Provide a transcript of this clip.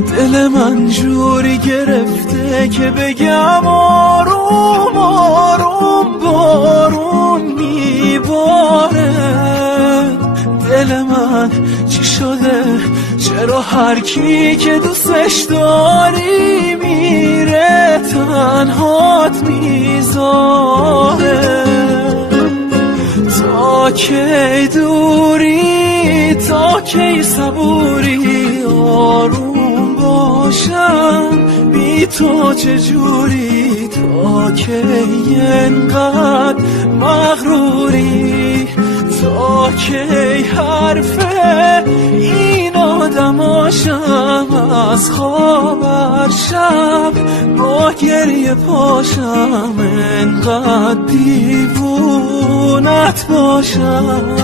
دل من جوری گرفته که بگم آروم آروم بارون میباره. دل من چی شده؟ چرا هر کی که دوستش داری میره تنهات میذاره؟ تا کی دوری، تا کی صبوری، آروم باشم بی تو چجوری؟ تا کی انقدر مغروری؟ تا کی حرفه این آدماشم از خواب هر شب با گریه پاشم انقدر دیوونت باشم.